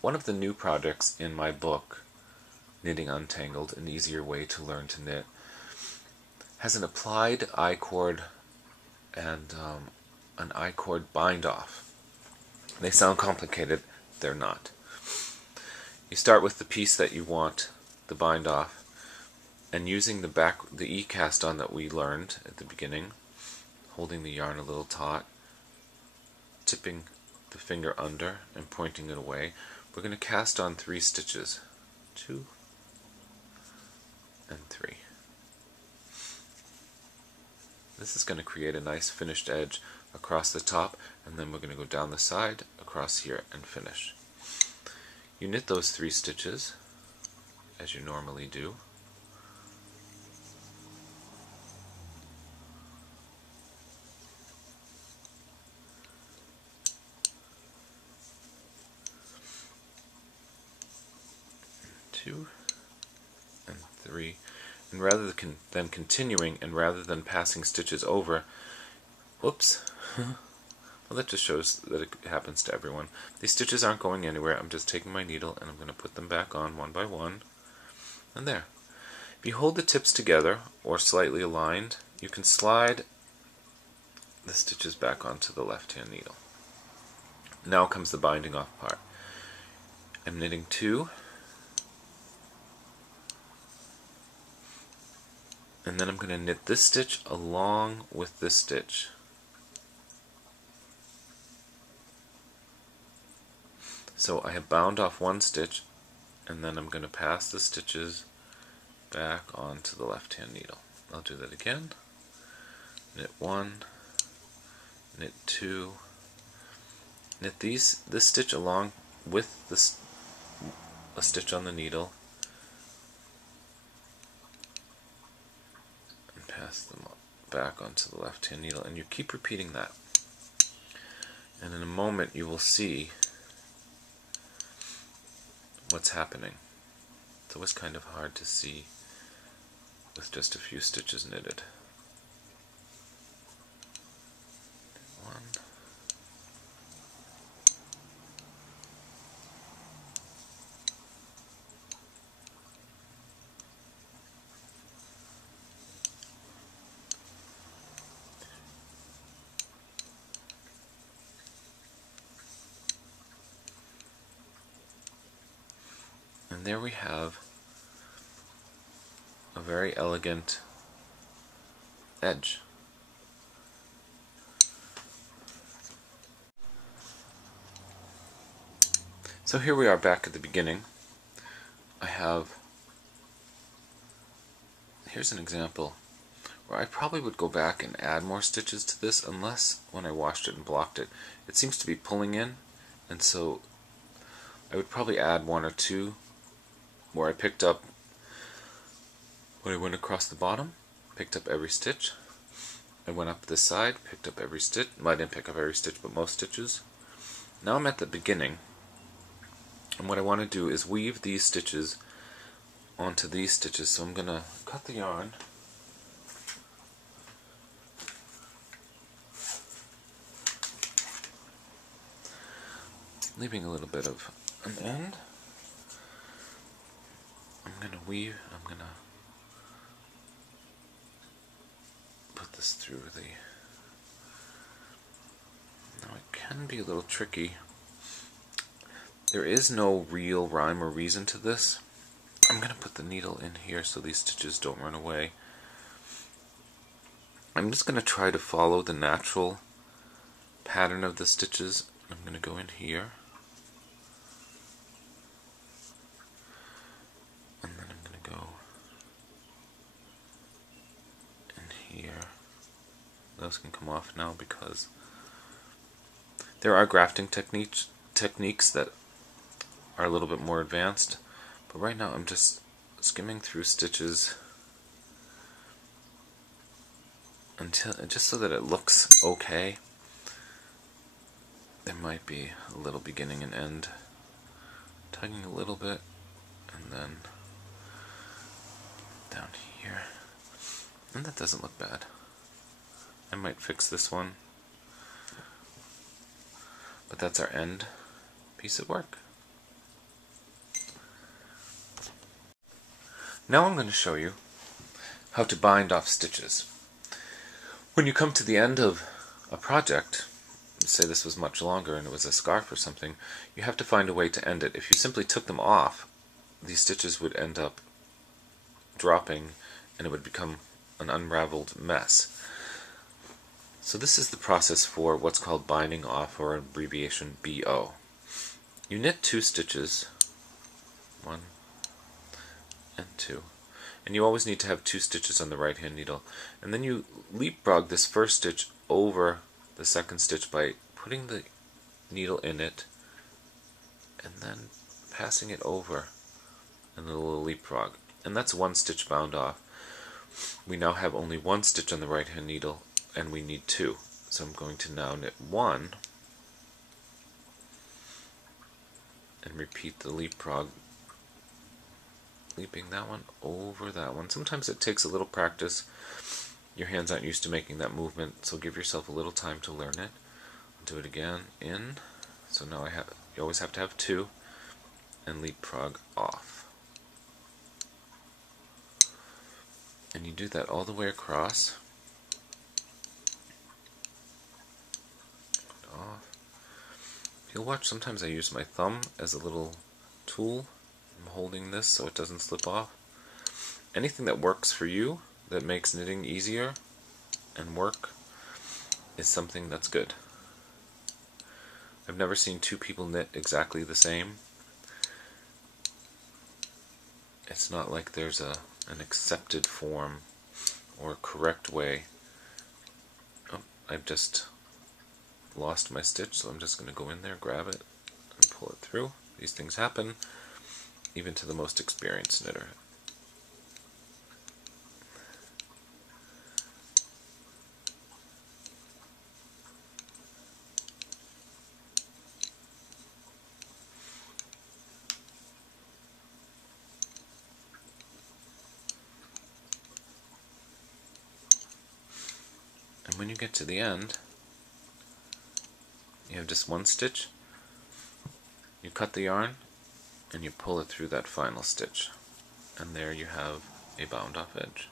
One of the new projects in my book, Knitting Untangled, An Easier Way to Learn to Knit, has an applied ICord and an ICord bind-off. They sound complicated, they're not. You start with the piece that you want the bind-off, and using the E-cast on that we learned at the beginning, holding the yarn a little taut, tipping the finger under and pointing it away, we're going to cast on 3 stitches. 2 and 3. This is going to create a nice finished edge across the top, and then we're going to go down the side, across here, and finish. You knit those 3 stitches, as you normally do. Two and 3, and rather than continuing, and rather than passing stitches over, whoops, well, that just shows that it happens to everyone. These stitches aren't going anywhere. I'm just taking my needle and I'm going to put them back on one by one, and there. If you hold the tips together or slightly aligned, you can slide the stitches back onto the left-hand needle. Now comes the binding off part. I'm knitting 2, and then I'm going to knit this stitch along with this stitch. So I have bound off one stitch, and then I'm going to pass the stitches back onto the left-hand needle. I'll do that again. Knit 1, knit 2, knit this stitch along with a stitch on the needle, and pass them back onto the left-hand needle, and you keep repeating that. And in a moment you will see what's happening. It's always kind of hard to see with just a few stitches knitted. 1, and there we have a very elegant edge. So here we are back at the beginning. Here's an example where I probably would go back and add more stitches to this, unless when I washed it and blocked it, it seems to be pulling in, and so I would probably add 1 or 2 where I picked up, when I went across the bottom, picked up every stitch. I went up this side, picked up every stitch. Well, I didn't pick up every stitch, but most stitches. Now I'm at the beginning, and what I want to do is weave these stitches onto these stitches. So I'm going to cut the yarn, leaving a little bit of an end. I'm going to weave, I'm going to put this through the... Now it can be a little tricky. There is no real rhyme or reason to this. I'm going to put the needle in here so these stitches don't run away. I'm just going to try to follow the natural pattern of the stitches. I'm going to go in here. And then I'm going to go in here. Those can come off now because there are grafting techniques that are a little bit more advanced. But right now I'm just skimming through stitches just so that it looks okay. There might be a little beginning and end, tugging a little bit, and then down here, and that doesn't look bad. I might fix this one, but that's our end piece of work. Now I'm going to show you how to bind off stitches. When you come to the end of a project, say this was much longer and it was a scarf or something, you have to find a way to end it. If you simply took them off, these stitches would end up dropping and it would become an unraveled mess. So this is the process for what's called binding off, or abbreviation BO. You knit 2 stitches, 1 and 2, and you always need to have 2 stitches on the right hand needle, and then you leapfrog this first stitch over the second stitch by putting the needle in it and then passing it over in a little leapfrog, and that's 1 stitch bound off. We now have only 1 stitch on the right hand needle and we need 2, so I'm going to now knit 1 and repeat the leapfrog, leaping that one over that one. Sometimes it takes a little practice. Your hands aren't used to making that movement, so give yourself a little time to learn it. Do it again, in. So now you always have to have 2, and leapfrog off. And you do that all the way across. Off. You'll watch, sometimes I use my thumb as a little tool. I'm holding this so it doesn't slip off. Anything that works for you, that makes knitting easier and work, is something that's good. I've never seen 2 people knit exactly the same. It's not like there's an accepted form or a correct way. Oh, I've just lost my stitch, so I'm just going to go in there, grab it, and pull it through. These things happen even to the most experienced knitter. And when you get to the end, you have just 1 stitch, you cut the yarn, and you pull it through that final stitch. And there you have a bound off edge.